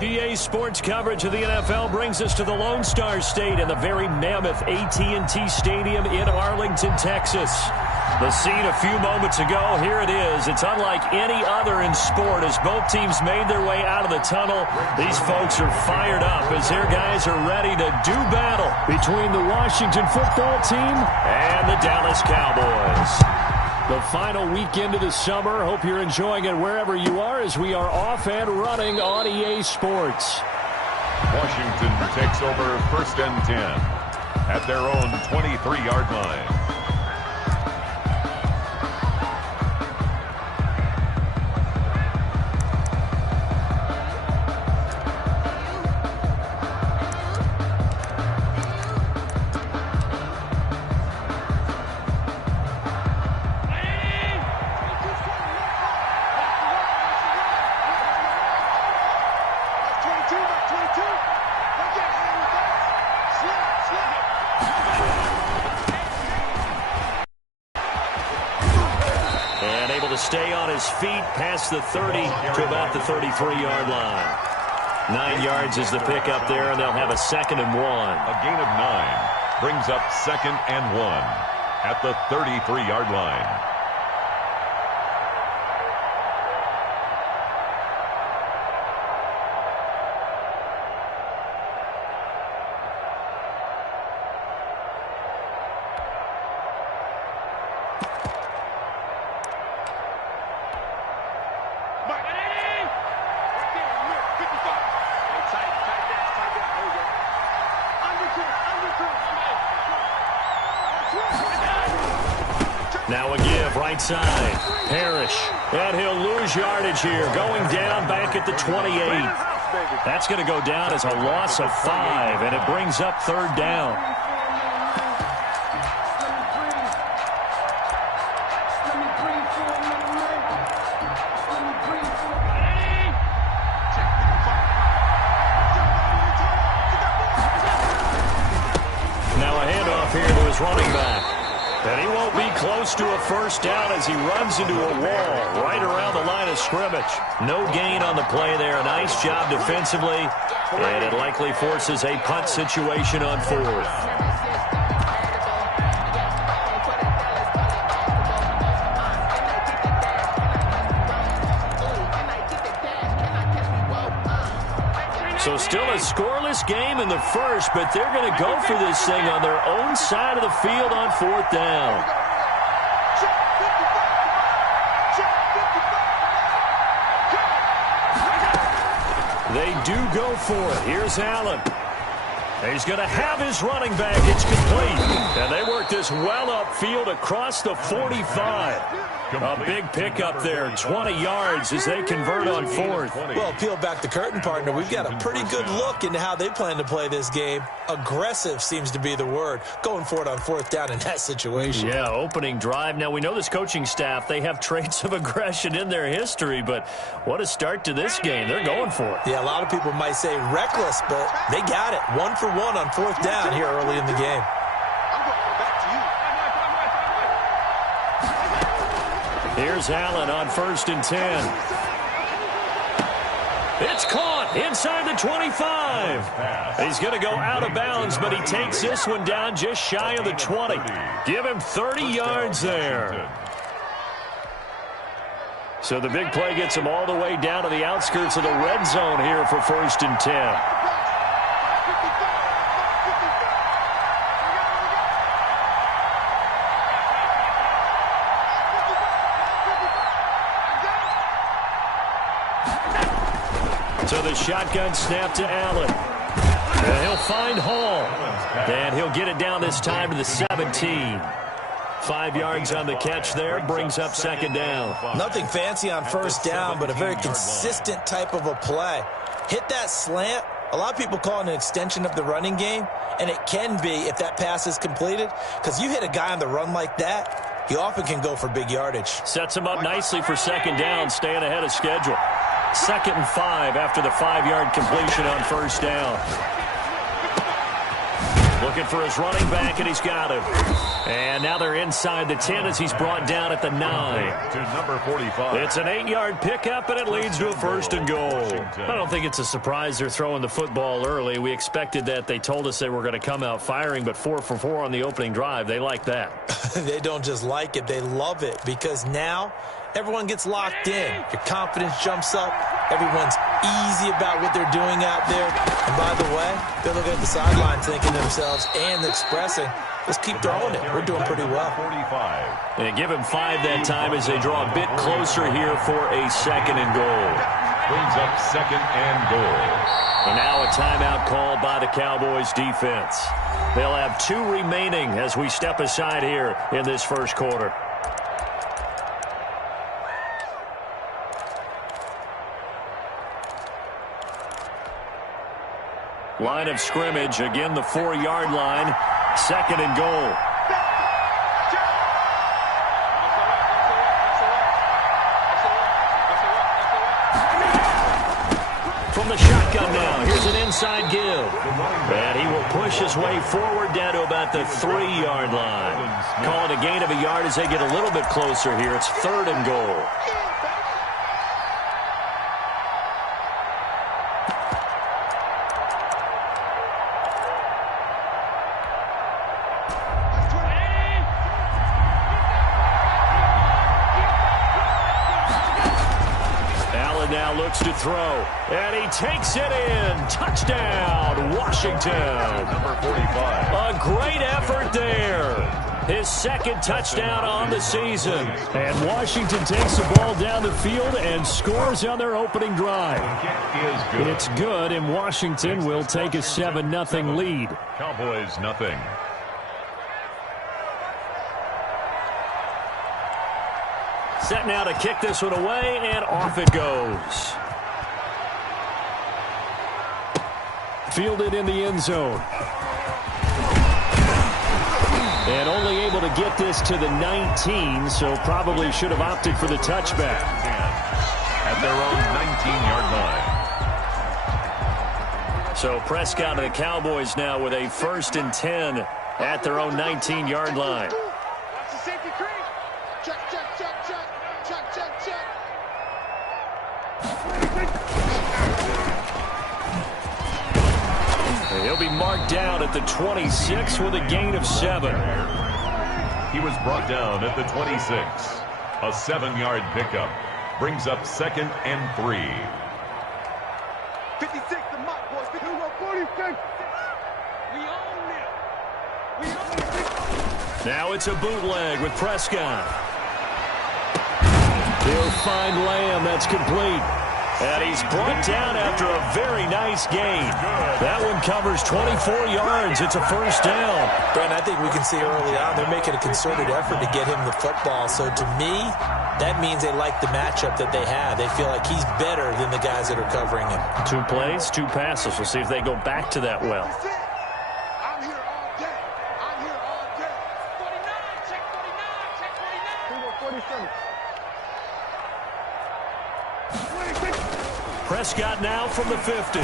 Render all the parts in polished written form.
EA Sports coverage of the NFL brings us to the Lone Star State and the very mammoth AT&T Stadium in Arlington, Texas. The scene a few moments ago, here it is. It's unlike any other in sport as both teams made their way out of the tunnel. These folks are fired up as their guys are ready to do battle between the Washington football team and the Dallas Cowboys. The final weekend of the summer. Hope you're enjoying it wherever you are as we are off and running on EA Sports. Washington takes over 1st and 10 at their own 23-yard line. Stay on his feet past the 30 to about the 33-yard line. 9 yards is the pickup there, and they'll have a 2nd and 1. A gain of 9 brings up 2nd and 1 at the 33-yard line. Now a give, right side. Parrish. And he'll lose yardage here. Going down back at the 28. That's going to go down as a loss of 5, and it brings up 3rd down. Now a handoff here to his running back. And he won't be close to a 1st down as he runs into a wall right around the line of scrimmage. No gain on the play there. A nice job defensively. And it likely forces a punt situation on 4th. So still a scoreless game in the first, but they're going to go for this thing on their own side of the field on 4th down. They do go for it. Here's Allen. He's going to have his running back. It's complete. And they work this well upfield across the 45. A big pickup there, 20 yards as they convert on 4th. Well, peel back the curtain, partner. We've got a pretty good look into how they plan to play this game. Aggressive seems to be the word. Going for it on 4th down in that situation. Yeah, opening drive. Now, we know this coaching staff, they have traits of aggression in their history, but what a start to this game. They're going for it. Yeah, a lot of people might say reckless, but they got it. 1 for 1 on 4th down here early in the game. Here's Allen on 1st and 10. It's caught inside the 25. He's going to go out of bounds, but he takes this one down just shy of the 20. Give him 30 yards there. So the big play gets him all the way down to the outskirts of the red zone here for 1st and 10. So the shotgun snap to Allen. And he'll find Hall. And he'll get it down this time to the 17. 5 yards on the catch there. Brings up 2nd down. Nothing fancy on 1st down, but a very consistent type of a play. Hit that slant. A lot of people call it an extension of the running game, and it can be if that pass is completed. Because you hit a guy on the run like that, he often can go for big yardage. Sets him up nicely for 2nd down, staying ahead of schedule. 2nd and 5 after the 5-yard completion on 1st down. Looking for his running back, and he's got him. And now they're inside the 10 as he's brought down at the 9. To number 45. It's an 8-yard pickup, and it leads to a 1st and goal. I don't think it's a surprise they're throwing the football early. We expected that. They told us they were going to come out firing, but 4 for 4 on the opening drive. They like that. They don't just like it. They love it because now everyone gets locked in. Your confidence jumps up. Everyone's easy about what they're doing out there. And by the way, they're looking at the sideline thinking to themselves and expressing, let's keep throwing it. We're doing pretty well. 45. And give him 5 that time as they draw a bit closer here for a 2nd and goal. Brings up 2nd and goal. And now a timeout called by the Cowboys defense. They'll have 2 remaining as we step aside here in this first quarter. Line of scrimmage, again the 4-yard line, 2nd and goal. From the shotgun now, here's an inside give. And he will push his way forward down to about the 3-yard line. Call it a gain of a yard as they get a little bit closer here. It's 3rd and goal. To throw, and he takes it in. Touchdown, Washington. Number 45. A great effort there. His 2nd touchdown on the season. And Washington takes the ball down the field and scores on their opening drive. It's good, and Washington will take a 7-0 lead. Cowboys nothing. Set now to kick this one away, and off it goes. Fielded in the end zone. And only able to get this to the 19, so probably should have opted for the touchback. At their own 19-yard line. So Prescott and the Cowboys now with a 1st and 10 at their own 19-yard line. He'll be marked down at the 26 with a gain of 7. He was brought down at the 26. A 7-yard pickup brings up 2nd and 3. 56 the mark, boys. 46. We own it. Now it's a bootleg with Prescott. He'll find Lamb. That's complete. And he's brought down after a very nice gain. That one covers 24 yards. It's a 1st down. Brent, I think we can see early on they're making a concerted effort to get him the football. So to me, that means they like the matchup that they have. They feel like he's better than the guys that are covering him. 2 plays, 2 passes. We'll see if they go back to that well. I'm here all day. I'm here all day. 49, check 49, check 49. 47. Prescott now from the 50.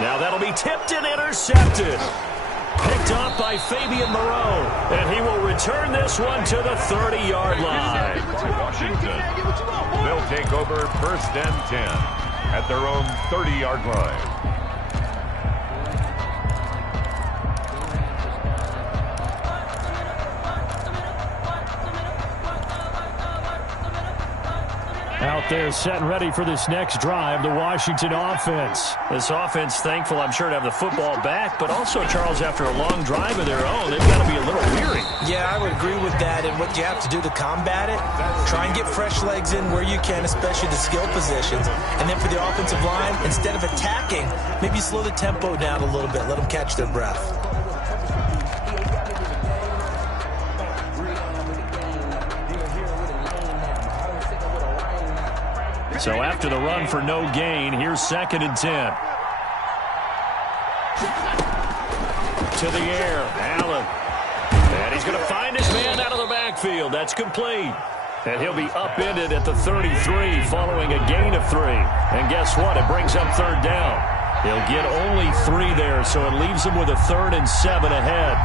Now that'll be tipped and intercepted. Picked off by Fabian Moreau. And he will return this one to the 30-yard line. Washington. They'll take over 1st and 10 at their own 30-yard line. Out there set and ready for this next drive, the Washington offense. This offense thankful, I'm sure, to have the football back, but also, Charles, after a long drive of their own, they've got to be a little weary. Yeah, I would agree with that, and what you have to do to combat it, try and get fresh legs in where you can, especially the skill positions. And then for the offensive line, instead of attacking, maybe slow the tempo down a little bit, let them catch their breath. So after the run for no gain, here's 2nd and 10. To the air, Allen. And he's going to find his man out of the backfield. That's complete. And he'll be upended at the 33 following a gain of 3. And guess what? It brings up 3rd down. He'll get only 3 there, so it leaves him with a 3rd and 7 ahead.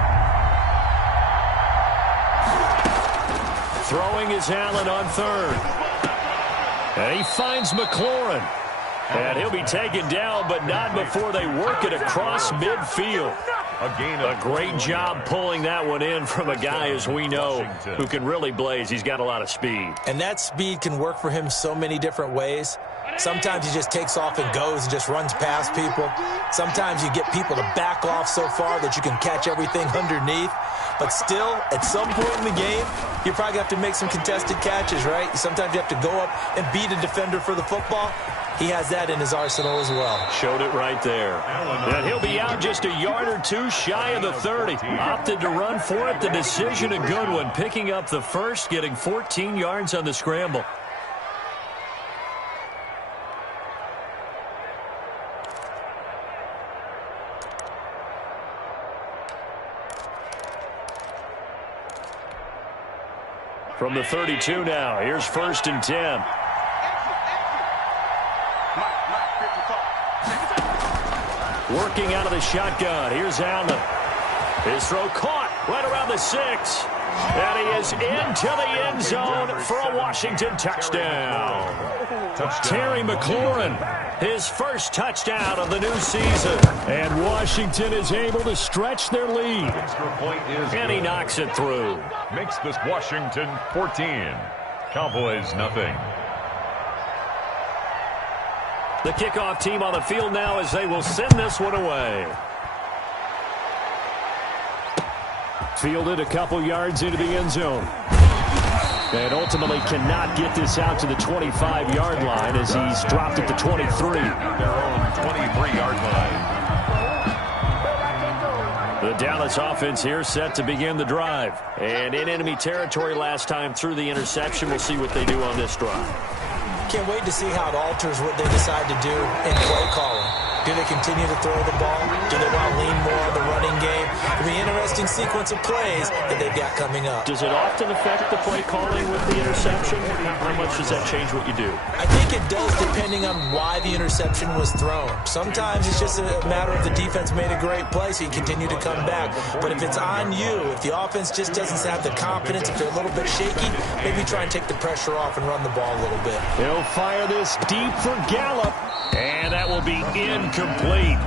Throwing is Allen on 3rd. And he finds McLaurin. And he'll be taken down, but not before they work it across midfield. A great job pulling that one in from a guy, as we know, who can really blaze. He's got a lot of speed. And that speed can work for him so many different ways. Sometimes he just takes off and goes and just runs past people. Sometimes you get people to back off so far that you can catch everything underneath. But still, at some point in the game, you probably have to make some contested catches, right? Sometimes you have to go up and beat a defender for the football. He has that in his arsenal as well. Showed it right there. And he'll be out just a yard or 2 shy of the 30. Opted to run for it. The decision, a good one. Picking up the first, getting 14 yards on the scramble. From the 32 now, here's 1st and 10. Working out of the shotgun. Here's Allen. His throw caught right around the 6. And he is into the end zone for a Washington touchdown. Terry McLaurin, his first touchdown of the new season. And Washington is able to stretch their lead. And he knocks it through. Makes this Washington 14. Cowboys nothing. The kickoff team on the field now as they will send this one away. Fielded a couple yards into the end zone. And ultimately cannot get this out to the 25-yard line as he's dropped at the 23. Their own 23-yard line. The Dallas offense here set to begin the drive. And in enemy territory last time through the interception. We'll see what they do on this drive. Can't wait to see how it alters what they decide to do in play calling. Do they continue to throw the ball? Do they want to lean more on the running game? It'll be an interesting sequence of plays that they've got coming up. Does it often affect the play calling with the interception? How much does that change what you do? I think it does depending on why the interception was thrown. Sometimes it's just a matter of the defense made a great play, so you continue to come back. But if it's on you, if the offense just doesn't have the confidence, if they're a little bit shaky, maybe try and take the pressure off and run the ball a little bit. He'll fire this deep for Gallup. And that will be incomplete.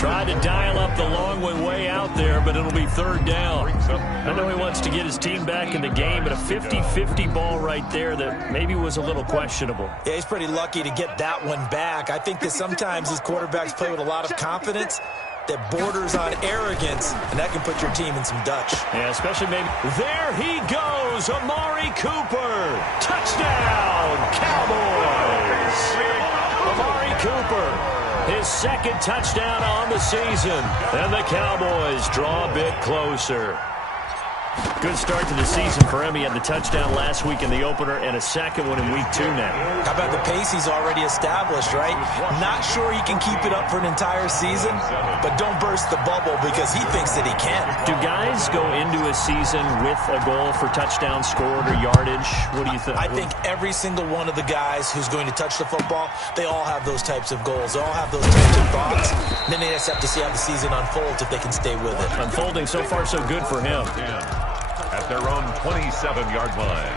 Tried to dial up the long one way out there, but it'll be 3rd down. I know he wants to get his team back in the game, but a 50-50 ball right there that maybe was a little questionable. Yeah, he's pretty lucky to get that one back. I think that sometimes these quarterbacks play with a lot of confidence that borders on arrogance, and that can put your team in some Dutch. Yeah, especially maybe. There he goes, Amari Cooper. Touchdown, Cowboys. Amari Cooper, his 2nd touchdown on the season. And the Cowboys draw a bit closer. Good start to the season for him. He had the touchdown last week in the opener and a 2nd one in week 2 now. How about the pace he's already established, right? Not sure he can keep it up for an entire season, but don't burst the bubble because he thinks that he can. Do guys go into a season with a goal for touchdown scored or yardage? What do you think? I think every single one of the guys who's going to touch the football, they all have those types of goals. They all have those types of thoughts. And then they just have to see how the season unfolds if they can stay with it. Unfolding so far so good for him. At their own 27-yard line.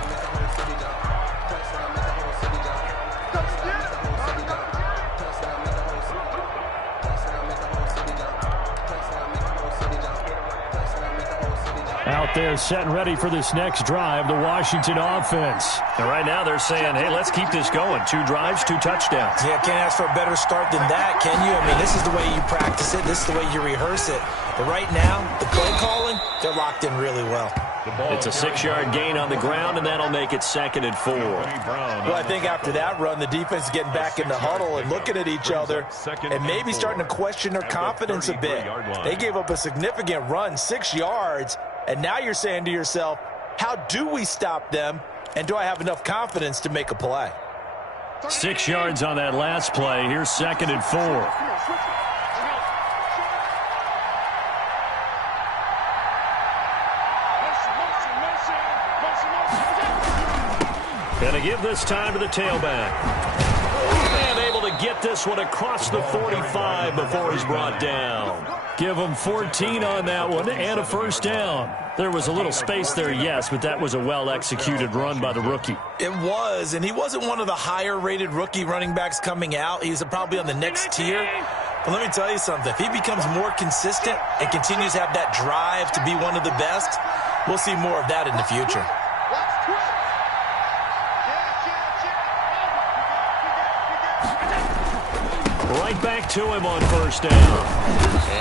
Out there set and ready for this next drive, the Washington offense. And right now they're saying, hey, let's keep this going. 2 drives, 2 touchdowns. Yeah, can't ask for a better start than that, can you? I mean, this is the way you practice it. This is the way you rehearse it. But right now, the play calling, they're locked in really well. It's a 6-yard gain on the ground, and that'll make it 2nd and 4. Well, I think after that run, the defense is getting back in the huddle and looking at each other and maybe starting to question their confidence a bit. They gave up a significant run, 6 yards, and now you're saying to yourself, how do we stop them, and do I have enough confidence to make a play? 6 yards on that last play. Here's 2nd and 4. And to give this time to the tailback. And able to get this one across the 45 before he's brought down. Give him 14 on that one and a first down. There was a little space there, yes, but that was a well-executed run by the rookie. It was, and he wasn't one of the higher-rated rookie running backs coming out. He's probably on the next tier. But let me tell you something. If he becomes more consistent and continues to have that drive to be one of the best, we'll see more of that in the future. Right back to him on first down.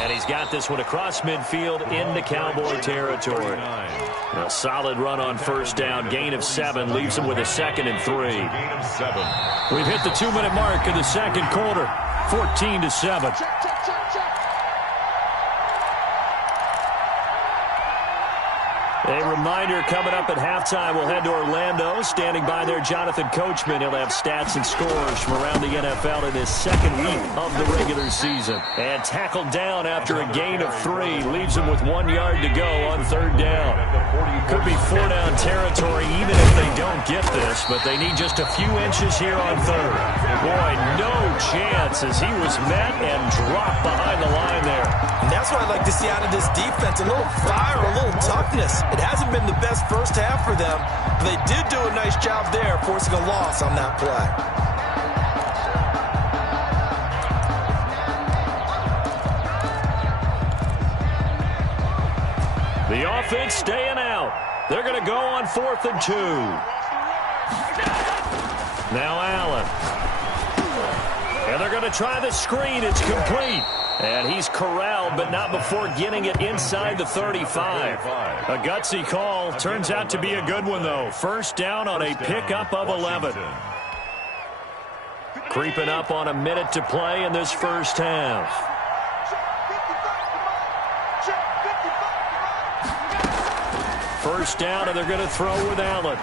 And he's got this one across midfield into Cowboy territory. A solid run on first down. Gain of 7 leaves him with a 2nd and 3. We've hit the 2-minute mark in the second quarter. 14-7. A reminder coming up at halftime, we'll head to Orlando. Standing by there, Jonathan Coachman. He'll have stats and scores from around the NFL in his second week of the regular season. And tackled down after a gain of 3. Leaves him with 1 yard to go on third down. Could be 4-down territory even if they don't get this, but they need just a few inches here on third. Boy, no chance as he was met and dropped behind the line there. And that's what I'd like to see out of this defense. A little fire, a little toughness. It hasn't been the best first half for them. But they did do a nice job there, forcing a loss on that play. The offense staying out. They're going to go on 4th and 2. Now Allen. And they're going to try the screen. It's complete. And he's corralled, but not before getting it inside the 35. A gutsy call. Turns out to be a good one, though. First down on a pickup of 11. Creeping up on a minute to play in this first half. First down, and they're going to throw with Allen.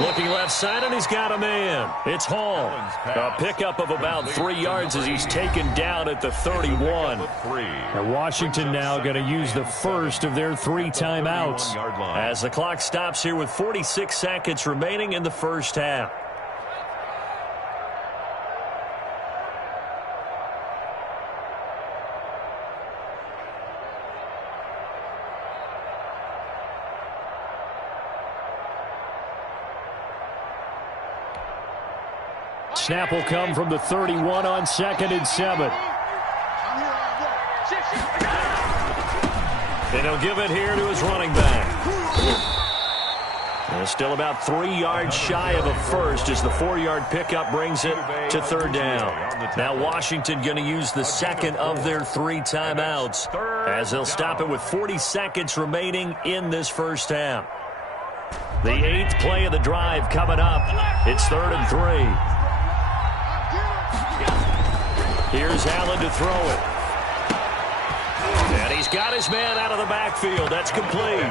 Looking left side, and he's got a man. It's Hall. A pickup of about 3 yards as he's taken down at the 31. And Washington now going to use the first of their 3 timeouts as the clock stops here with 46 seconds remaining in the first half. Snap will come from the 31 on 2nd and 7. And he'll give it here to his running back. And still about 3 yards shy of a first as the 4-yard pickup brings it to third down. Now Washington going to use the second of their 3 timeouts as they'll stop it with 40 seconds remaining in this first half. The 8th play of the drive coming up. It's 3rd and 3. Here's Allen to throw it. And he's got his man out of the backfield. That's complete.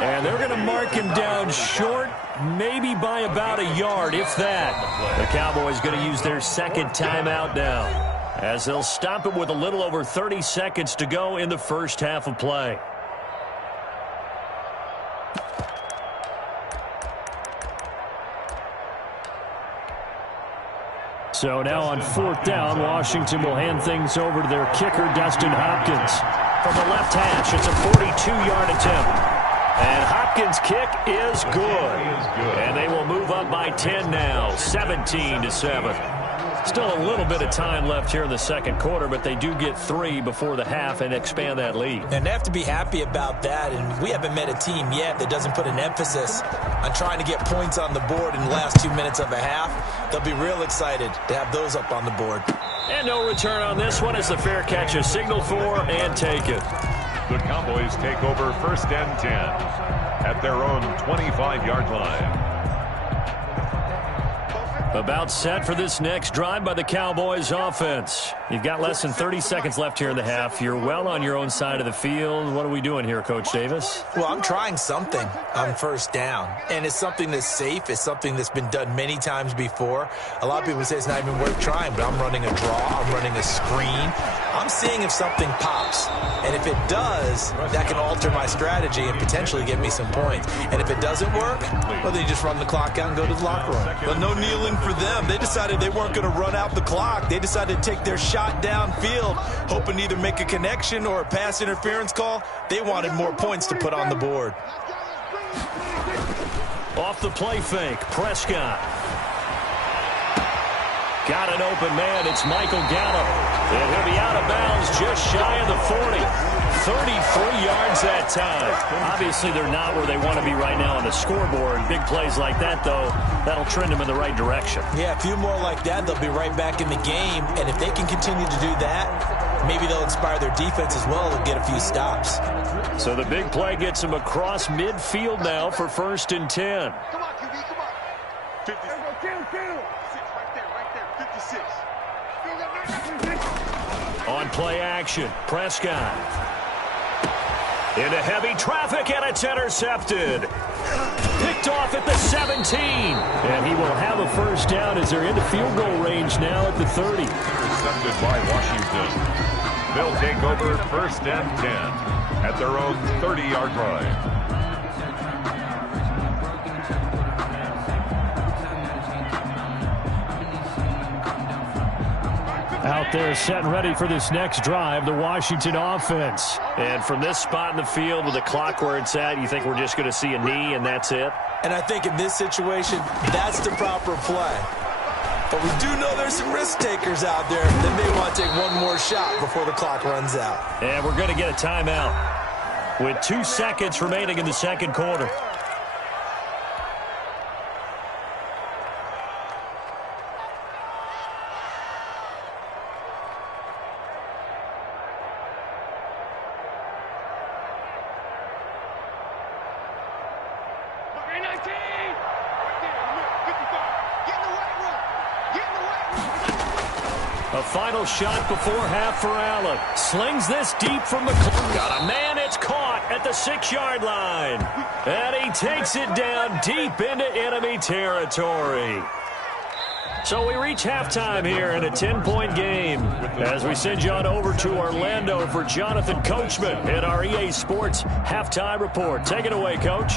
And they're going to mark him down short, maybe by about a yard, if that. The Cowboys going to use their 2nd timeout now, as they'll stop it with a little over 30 seconds to go in the first half of play. So now on 4th down, Washington will hand things over to their kicker, Dustin Hopkins. From the left hash, it's a 42-yard attempt. And Hopkins' kick is good. And they will move up by 10 now, 17-7. Still a little bit of time left here in the second quarter, but they do get 3 before the half and expand that lead. And they have to be happy about that. And we haven't met a team yet that doesn't put an emphasis on trying to get points on the board in the last 2 minutes of a half. They'll be real excited to have those up on the board. And no return on this one as the fair catch is signaled for and taken. The Cowboys take over 1st and 10 at their own 25-yard line. About set for this next drive by the Cowboys offense. You've got less than 30 seconds left here in the half. You're well on your own side of the field. What are we doing here, Coach Davis? Well, I'm trying something on first down. And it's something that's safe. It's something that's been done many times before. A lot of people say it's not even worth trying, but I'm running a draw. I'm running a screen. I'm seeing if something pops. And if it does, that can alter my strategy and potentially get me some points. And if it doesn't work, well, then you just run the clock out and go to the locker room. But no kneeling for them. They decided they weren't going to run out the clock. They decided to take their shot downfield, hoping to either make a connection or a pass interference call. They wanted more points to put on the board. Off the play fake, Prescott. Got an open man. It's Michael Gallup. And he'll be out of bounds just shy of the 40. 33 yards that time. Obviously, they're not where they want to be right now on the scoreboard. Big plays like that, though, that'll trend them in the right direction. Yeah, a few more like that, they'll be right back in the game. And if they can continue to do that, maybe they'll inspire their defense as well and get a few stops. So the big play gets them across midfield now for 1st and 10. Come on, QB, come on. 50. Right there, 56. On play action, Prescott. Into heavy traffic, and it's intercepted. Picked off at the 17. And he will have a first down as they're into field goal range now at the 30. Intercepted by Washington. They'll take over 1st and 10 at their own 30-yard line. Out there set and ready for this next drive, the Washington offense. And from this spot in the field with the clock where it's at, you think we're just going to see a knee and that's it? And I think in this situation, that's the proper play. But we do know there's some risk takers out there that may want to take one more shot before the clock runs out. And we're going to get a timeout with 2 seconds remaining in the second quarter. A final shot before half for Allen. Slings this deep from the... Got a man, it's caught at the 6-yard line. And he takes it down deep into enemy territory. So we reach halftime here in a 10-point game as we send you on over to Orlando for Jonathan Coachman in our EA Sports Halftime Report. Take it away, Coach.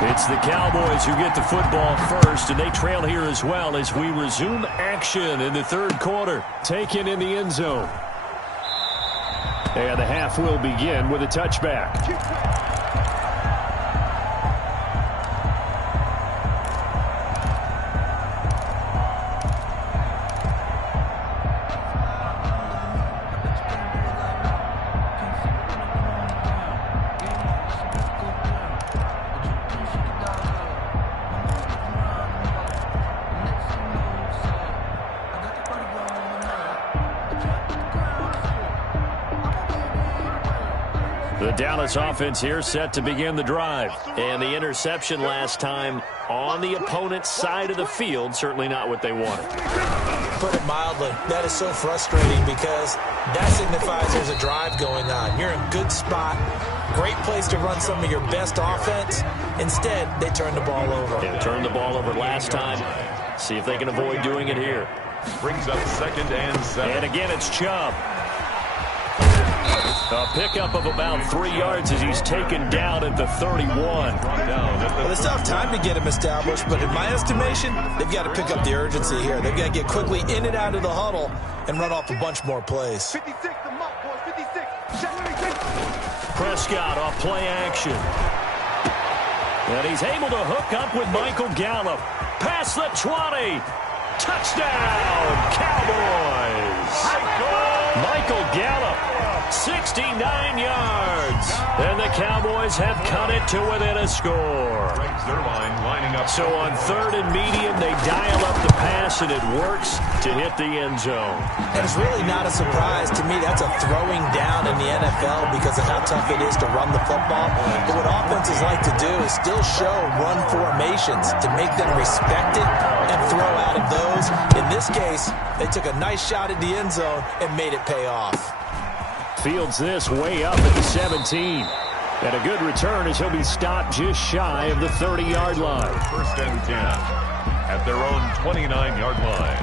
It's the Cowboys who get the football first, and they trail here as well as we resume action in the third quarter. Taken in the end zone. And the half will begin with a touchback. The Dallas offense here set to begin the drive. And the interception last time on the opponent's side of the field, certainly not what they wanted. Put it mildly, that is so frustrating because that signifies there's a drive going on. You're in a good spot, great place to run some of your best offense. Instead, they turn the ball over. They turned the ball over last time. See if they can avoid doing it here. Brings up 2nd and 7. And again, it's Chubb. A pickup of about 3 yards as he's taken down at the 31. Well, they still have time to get him established, but in my estimation, they've got to pick up the urgency here. They've got to get quickly in and out of the huddle and run off a bunch more plays. 56, the mark, boys, 56. Prescott off play action. And he's able to hook up with Michael Gallup. Past the 20. Touchdown, Cowboys. Michael Gallup. 69 yards. And the Cowboys have cut it to within a score. So on 3rd and medium, they dial up the pass, and it works to hit the end zone. And it's really not a surprise to me. That's a throwing down in the NFL because of how tough it is to run the football. But what offenses like to do is still show run formations to make them respect it and throw out of those. In this case, they took a nice shot at the end zone and made it pay off. Fields this way up at the 17. And a good return as he'll be stopped just shy of the 30-yard line. 1st and 10 at their own 29-yard line.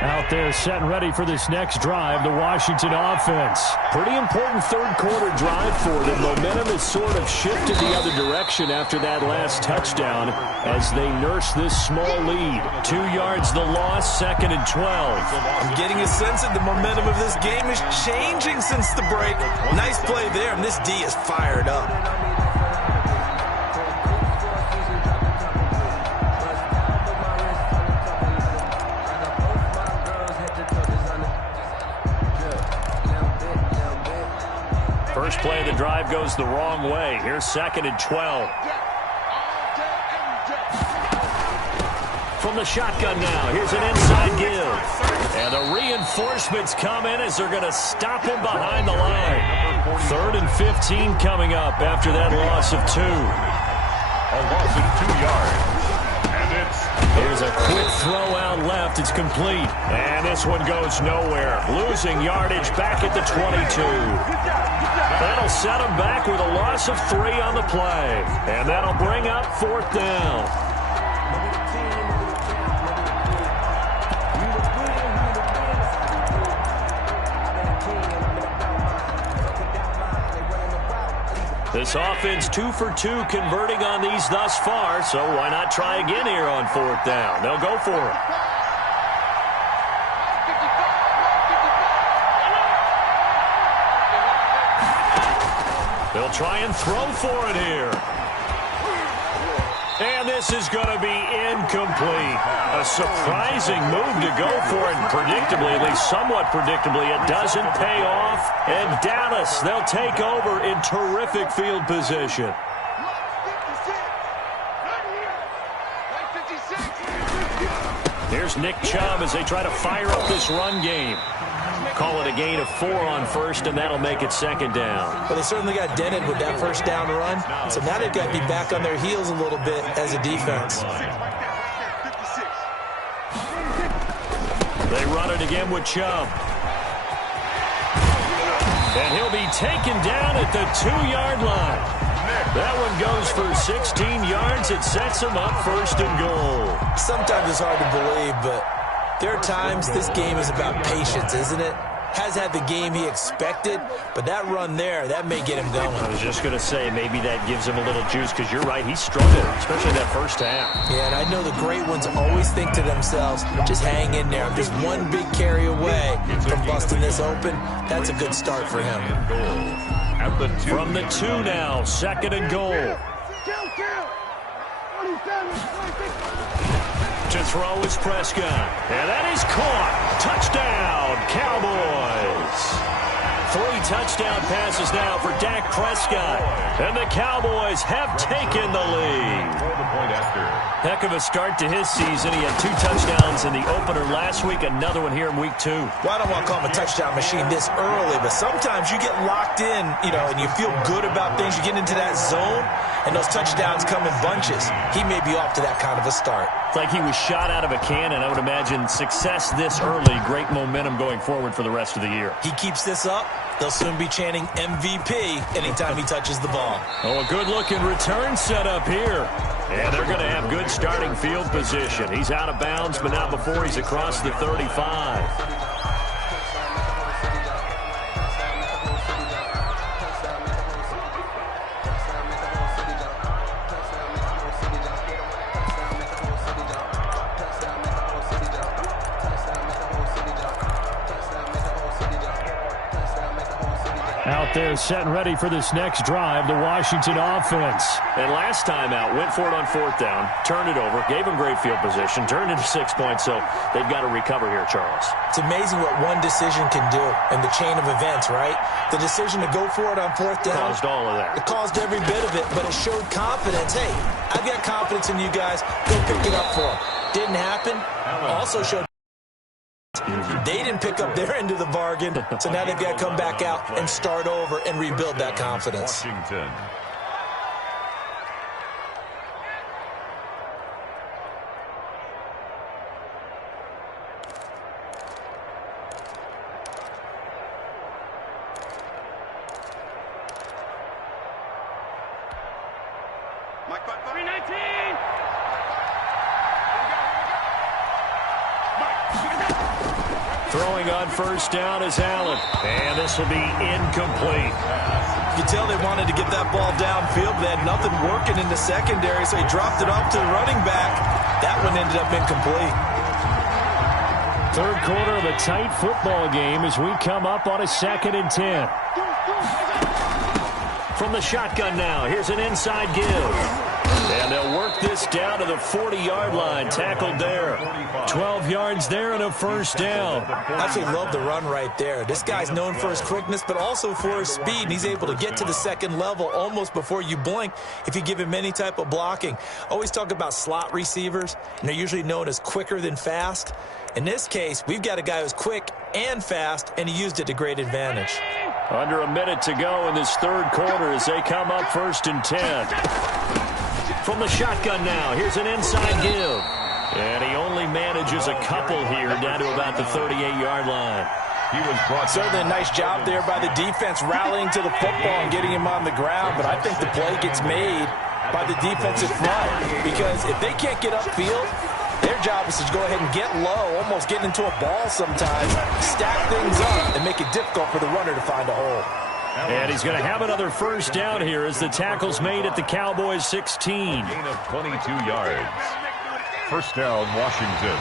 Out there set and ready for this next drive, the Washington offense. Pretty important third-quarter drive for them. Momentum has sort of shifted the other direction after that last touchdown as they nurse this small lead. 2 yards the loss, 2nd and 12. I'm getting a sense that the momentum of this game is changing since the break. Nice play there, and this D is fired up. First play of the drive goes the wrong way. Here's 2nd and 12. From the shotgun now, here's an inside give. And the reinforcements come in as they're going to stop him behind the line. 3rd and 15 coming up after that loss of 2. A loss of 2 yards. And here's a quick throw out left. It's complete. And this one goes nowhere. Losing yardage back at the 22. That'll set him back with a loss of 3 on the play. And that'll bring up 4th down. This offense 2 for 2 converting on these thus far, so why not try again here on 4th down? They'll go for it. They'll try and throw for it here. And this is going to be incomplete. A surprising move to go for it. Predictably, at least somewhat predictably, it doesn't pay off. And Dallas, they'll take over in terrific field position. Here's Nick Chubb as they try to fire up this run game. Call it a gain of 4 on 1st, and that'll make it 2nd down. Well, they certainly got dented with that 1st down run, so now they've got to be back on their heels a little bit as a defense. They run it again with Chubb. And he'll be taken down at the 2-yard line. That one goes for 16 yards. It sets him up 1st and goal. Sometimes it's hard to believe, but there are times this game is about patience, isn't it? Has had the game he expected, but that run there, that may get him going. I was just going to say, maybe that gives him a little juice, because you're right, he struggled, especially that 1st half. Yeah, and I know the great ones always think to themselves, just hang in there. I'm just one big carry away from busting this open. That's a good start for him. From the 2 now, 2nd and goal. To throw is Prescott. And that is caught. Touchdown, Cowboys. 3 touchdown passes now for Dak Prescott. And the Cowboys have taken the lead. Heck of a start to his season. He had 2 touchdowns in the opener last week, another one here in week 2. Well, I don't want to call him a touchdown machine this early, but sometimes you get locked in, and you feel good about things. You get into that zone, and those touchdowns come in bunches. He may be off to that kind of a start. It's like he was shot out of a cannon. I would imagine success this early, great momentum going forward for the rest of the year. He keeps this up, they'll soon be chanting MVP anytime he touches the ball. Oh, a good-looking return set up here. And they're going to have good starting field position. He's out of bounds, but not before he's across the 35. Out there set and ready for this next drive, the Washington offense. And last time out, went for it on 4th down, turned it over, gave him great field position, turned into 6 points, so they've got to recover here, Charles. It's amazing what one decision can do in the chain of events, right? The decision to go for it on 4th down. Caused all of that. It caused every bit of it, but it showed confidence. Hey, I've got confidence in you guys. Go pick it up for them. Didn't happen. Also showed they didn't pick up their end of the bargain, so now they've got to come back out and start over and rebuild that confidence. Washington. Mike, 319. Throwing on first down is Allen. And this will be incomplete. You can tell they wanted to get that ball downfield. They had nothing working in the secondary, so he dropped it off to the running back. That one ended up incomplete. Third quarter of a tight football game as we come up on a 2nd and 10. From the shotgun now, here's an inside give. And they'll work this down to the 40-yard line. Tackled there. 12 yards there and a first down. I actually love the run right there. This guy's known for his quickness, but also for his speed. And he's able to get to the second level almost before you blink if you give him any type of blocking. Always talk about slot receivers, and they're usually known as quicker than fast. In this case, we've got a guy who's quick and fast, and he used it to great advantage. Under a minute to go in this third quarter as they come up 1st and 10. From the shotgun now, here's an inside give. And he only manages a couple here down to about the 38-yard line. He was brought certainly a nice job there by the defense rallying to the football and getting him on the ground, but I think the play gets made by the defensive front because if they can't get upfield, their job is to go ahead and get low, almost get into a ball sometimes, stack things up, and make it difficult for the runner to find a hole. And he's going to have another first down here as the tackle's made at the Cowboys' 16. Gain of 22 yards. First down, Washington.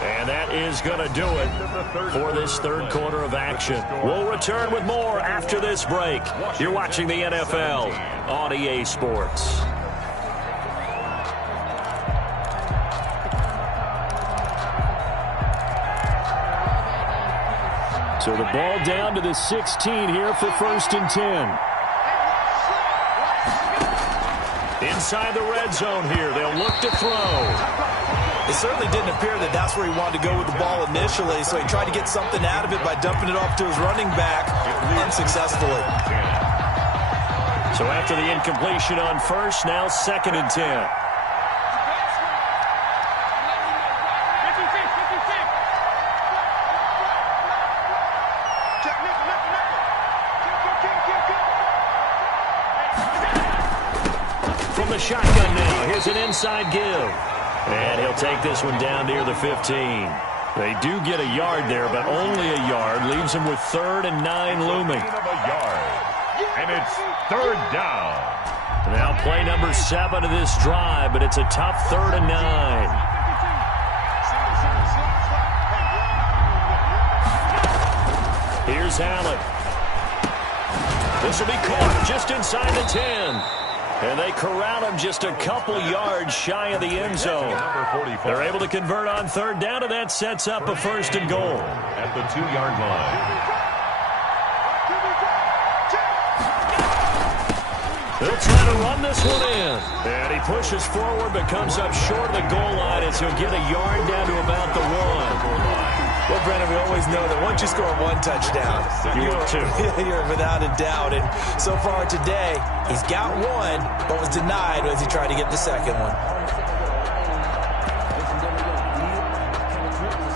And that is going to do it for this third quarter of action. We'll return with more after this break. You're watching the NFL on EA Sports. So the ball down to the 16 here for 1st and 10. Inside the red zone here. They'll look to throw. It certainly didn't appear that that's where he wanted to go with the ball initially, so he tried to get something out of it by dumping it off to his running back unsuccessfully. So after the incompletion on first, now 2nd and 10. Shotgun now. Here's an inside give. And he'll take this one down near the 15. They do get a yard there, but only a yard. Leaves him with 3rd and 9 looming. And it's 3rd down. Now play number 7 of this drive, but it's a tough 3rd and 9. Here's Allen. This will be caught just inside the 10. And they corral him just a couple yards shy of the end zone. They're able to convert on 3rd down, and that sets up a 1st and goal. At the 2-yard line. They'll try to run this one in. And he pushes forward but comes up short of the goal line as he'll get a yard down to about the 1. Well, Brennan, we always know that once you score 1 touchdown, you're without a doubt. And so far today, he's got 1, but was denied as he tried to get the second one.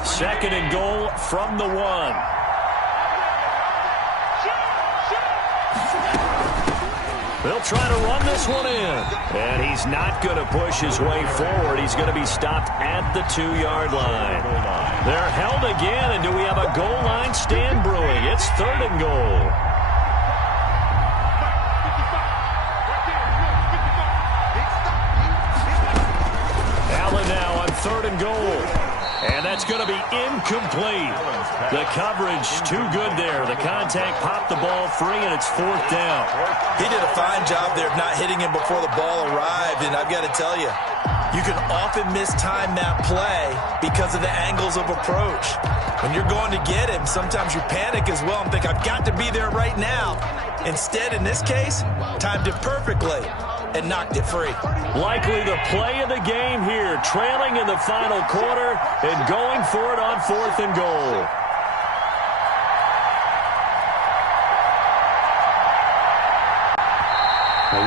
2nd and goal from the 1. They'll try to run this one in. And he's not going to push his way forward. He's going to be stopped at the 2-yard line. They're held again, and do we have a goal line stand brewing? It's 3rd and goal. Allen now on 3rd and goal. And that's going to be incomplete. The coverage too good there. The contact popped the ball free, and it's 4th down. He did a fine job there of not hitting him before the ball arrived, and I've got to tell you, you can often mistime that play because of the angles of approach. When you're going to get him, sometimes you panic as well and think, I've got to be there right now. Instead, in this case, timed it perfectly and knocked it free. Likely the play of the game here, trailing in the final quarter and going for it on 4th and goal.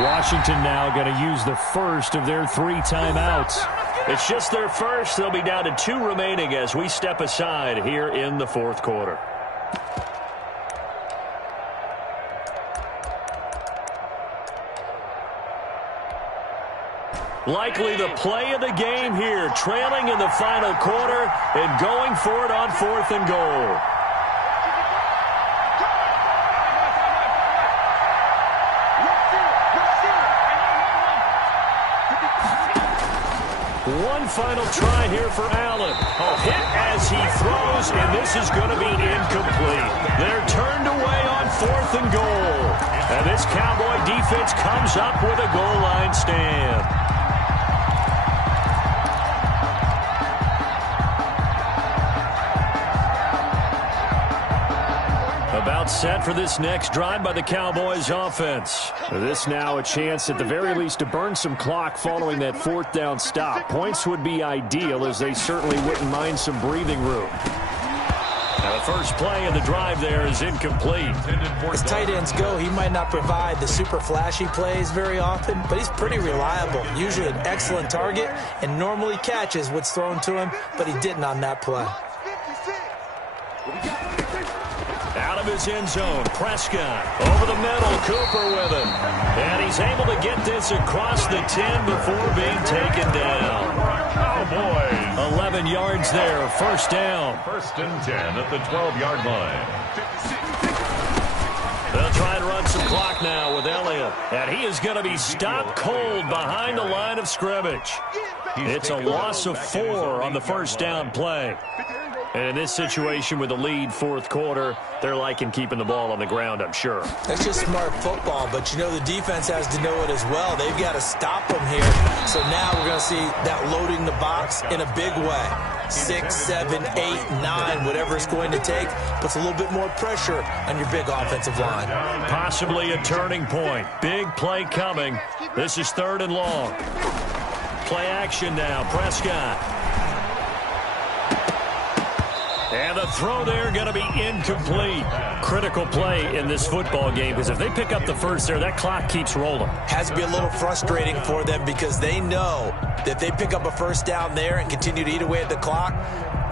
Washington now going to use the first of their 3 timeouts. It's just their first. They'll be down to 2 remaining as we step aside here in the 4th quarter. Likely the play of the game here, trailing in the final quarter and going for it on 4th and goal. One final try here for Allen. A hit as he throws, and this is going to be incomplete. They're turned away on 4th and goal. And this Cowboy defense comes up with a goal line stand. About set for this next drive by the Cowboys offense. This now a chance at the very least to burn some clock following that 4th down stop. Points would be ideal, as they certainly wouldn't mind some breathing room. Now the first play of the drive there is incomplete. As tight ends go, he might not provide the super flashy plays very often, but he's pretty reliable. Usually an excellent target and normally catches what's thrown to him, but he didn't on that play. Out of his end zone, Prescott over the middle, Cooper with him. And he's able to get this across the 10 before being taken down. Cowboys. 11 yards there, first down. 1st and 10 at the 12-yard line. They'll try and run some clock now with Elliott. And he is going to be stopped cold behind the line of scrimmage. It's a loss of 4 on the first down play. And in this situation with the lead 4th quarter, they're liking keeping the ball on the ground, I'm sure. That's just smart football, but you know the defense has to know it as well. They've got to stop them here. So now we're going to see that loading the box in a big way. 6, 7, 8, 9, whatever it's going to take, puts a little bit more pressure on your big offensive line. Possibly a turning point. Big play coming. This is 3rd and long. Play action now, Prescott. And the throw there going to be incomplete. Critical play in this football game, because if they pick up the first there, that clock keeps rolling. Has to be a little frustrating for them, because they know that if they pick up a first down there and continue to eat away at the clock,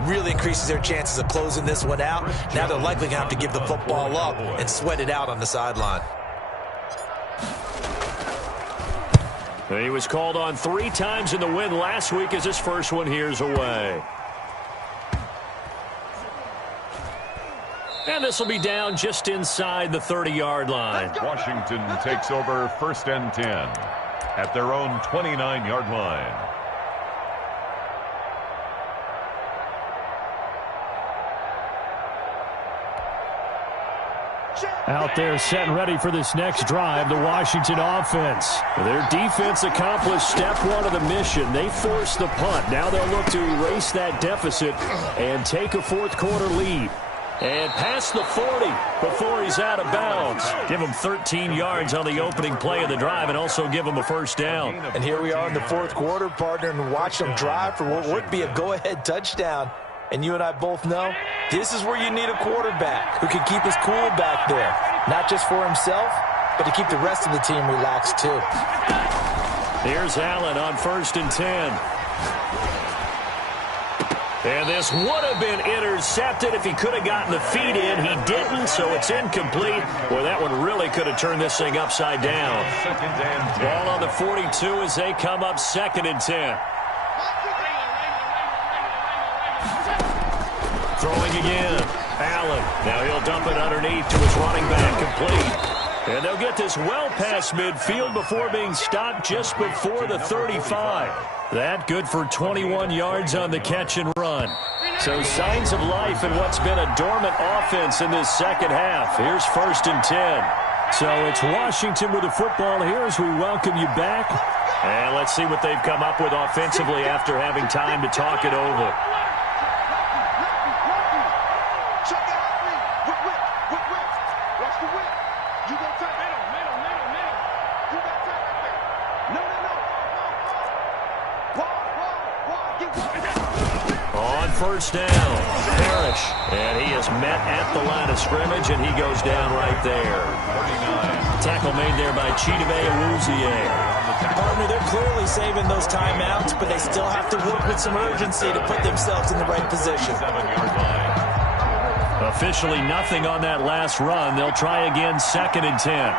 really increases their chances of closing this one out. Now they're likely going to have to give the football up and sweat it out on the sideline. He was called on 3 times in the win last week, as his first one here's away. And this will be down just inside the 30-yard line. Washington takes over 1st and 10 at their own 29-yard line. Out there set and ready for this next drive, the Washington offense. Their defense accomplished step 1 of the mission. They forced the punt. Now they'll look to erase that deficit and take a 4th quarter lead. And past the 40 before he's out of bounds. Give him 13 yards on the opening play of the drive, and also give him a first down. And here we are in the 4th quarter, partner, and watch them drive for what would be a go-ahead touchdown. And you and I both know this is where you need a quarterback who can keep his cool back there. Not just for himself, but to keep the rest of the team relaxed too. Here's Allen on 1st and 10. And this would have been intercepted if he could have gotten the feet in. He didn't, so it's incomplete. Boy, that one really could have turned this thing upside down. Ball on the 42 as they come up 2nd and 10. Throwing again. Allen. Now he'll dump it underneath to his running back, complete. And they'll get this well past midfield before being stopped just before the 35. That good for 21 yards on the catch and run. So signs of life in what's been a dormant offense in this second half. Here's 1st and 10. So it's Washington with the football here as we welcome you back. And let's see what they've come up with offensively after having time to talk it over. First down, Parrish, and he is met at the line of scrimmage, and he goes down right there. 49. Tackle made there by Chidobe Awuzie. Partner, they're clearly saving those timeouts, but they still have to work with some urgency to put themselves in the right position. 7-yard line. Officially nothing on that last run. They'll try again, 2nd and 10.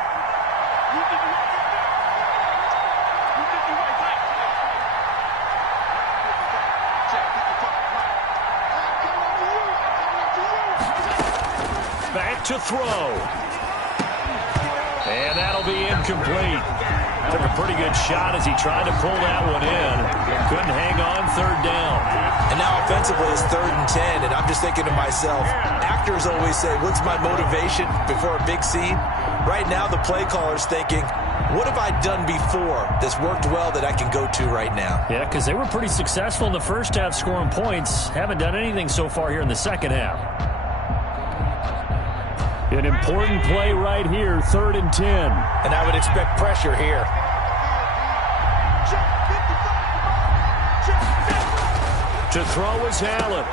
to throw. And that'll be incomplete. Took a pretty good shot as he tried to pull that one in. Couldn't hang on third down. And now offensively it's 3rd and 10, and I'm just thinking to myself, actors always say, what's my motivation before a big scene? Right now the play caller's thinking, what have I done before that's worked well that I can go to right now? Yeah, because they were pretty successful in the first half scoring points. Haven't done anything so far here in the second half. An important play right here, 3rd and 10. And I would expect pressure here. To throw is Allen.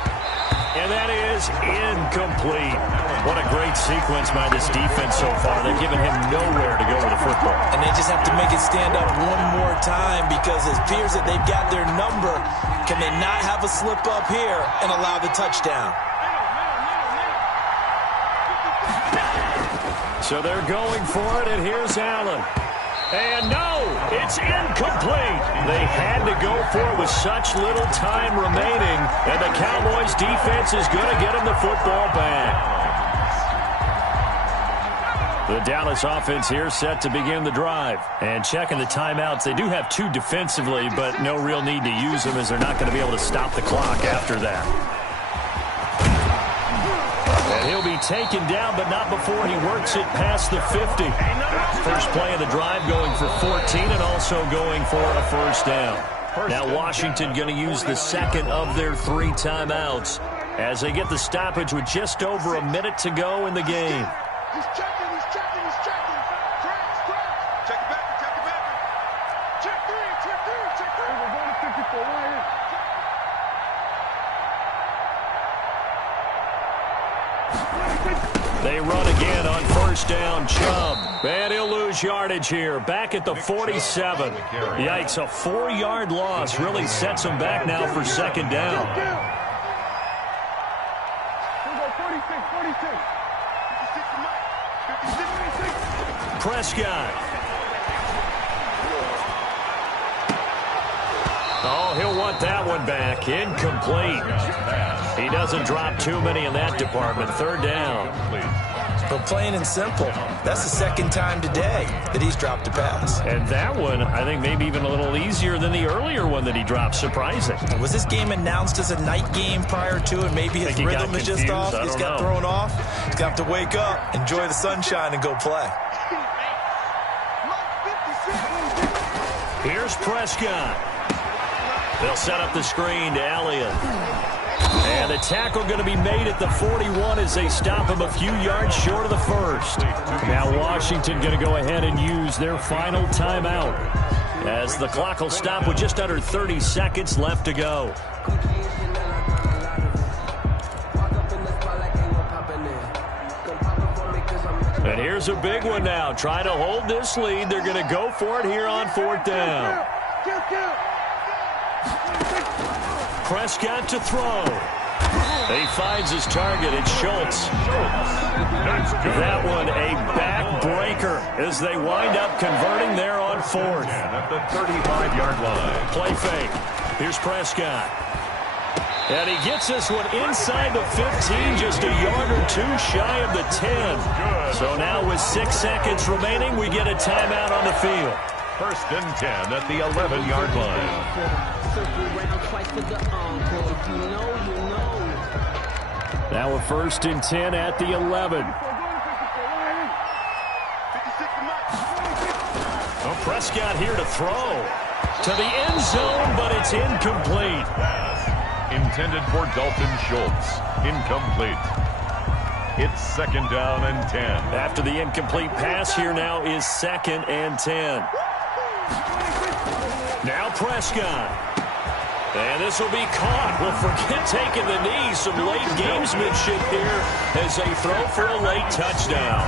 And that is incomplete. What a great sequence by this defense so far. They're giving him nowhere to go with the football. And they just have to make it stand up one more time because it appears that they've got their number. Can they not have a slip up here and allow the touchdown? So they're going for it, and here's Allen. And no, it's incomplete. They had to go for it with such little time remaining, and the Cowboys defense is going to get them the football back. The Dallas offense here set to begin the drive. And checking the timeouts, they do have 2 defensively, but no real need to use them as they're not going to be able to stop the clock after that. And he'll be taken down, but not before he works it past the 50. First play of the drive going for 14 and also going for a first down. Now Washington going to use the second of their 3 timeouts as they get the stoppage with just over a minute to go in the game. He's checking, he's checking, he's checking. Crash. Check it back, check it back. Check 3. We're going to 54 right here. They run again on first down. Chubb. And he'll lose yardage here. Back at the 47. Yikes, a 4-yard loss really sets him back now for second down. Prescott. Oh, he'll want that one back. Incomplete. He doesn't drop too many in that department. Third down. But plain and simple, that's the second time today that he's dropped a pass. And that one, I think maybe even a little easier than the earlier one that he dropped. Surprising. Was this game announced as a night game prior to, and maybe his rhythm is just off? He's got thrown off. He's got to wake up, enjoy the sunshine, and go play. Here's Prescott. They'll set up the screen to Elliott. And the tackle going to be made at the 41 as they stop him a few yards short of the first. Now Washington going to go ahead and use their final timeout as the clock will stop with just under 30 seconds left to go. And here's a big one now. Trying to hold this lead. They're going to go for it here on 4th down. Prescott to throw. He finds his target. It's Schultz. That one a backbreaker as they wind up converting there on 4th. At the 35-yard line. Play fake. Here's Prescott. And he gets this one inside the 15, just a yard or 2 shy of the 10. So now with 6 seconds remaining, we get a timeout on the field. 1st and 10 at the 11-yard line. Now a 1st and 10 at the 11. Oh, Prescott here to throw. To the end zone, but it's incomplete. Intended for Dalton Schultz. Incomplete. It's 2nd down and 10. After the incomplete pass, here now is 2nd and 10. Now Prescott. And this will be caught. Well, forget taking the knee. Some late gamesmanship here as they throw for a late touchdown.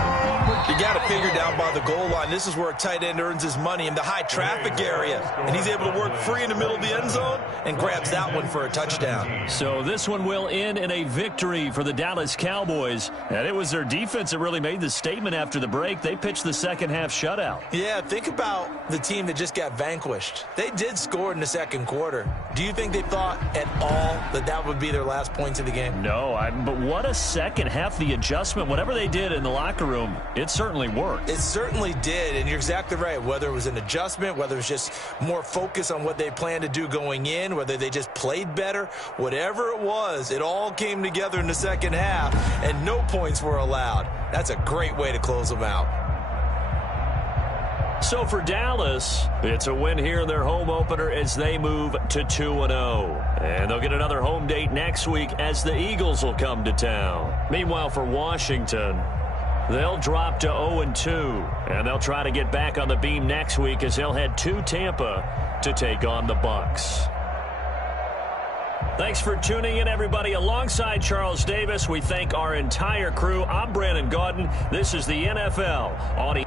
You got to figure down by the goal line. This is where a tight end earns his money in the high traffic area. And he's able to work free in the middle of the end zone and grabs that one for a touchdown. So this one will end in a victory for the Dallas Cowboys. And it was their defense that really made the statement after the break. They pitched the second half shutout. Yeah, think about the team that just got vanquished. They did score in the second quarter. Do you think they thought at all that that would be their last points of the game? No, but what a second half. The adjustment, whatever they did in the locker room, it certainly worked. It certainly did, and you're exactly right. Whether it was an adjustment, whether it was just more focus on what they planned to do going in, whether they just played better, whatever it was, it all came together in the second half, and no points were allowed. That's a great way to close them out. So for Dallas, it's a win here in their home opener as they move to 2-0. And they'll get another home date next week as the Eagles will come to town. Meanwhile, for Washington, they'll drop to 0-2. And they'll try to get back on the beam next week as they'll head to Tampa to take on the Bucks. Thanks for tuning in, everybody. Alongside Charles Davis, we thank our entire crew. I'm Brandon Gaudin. This is the NFL on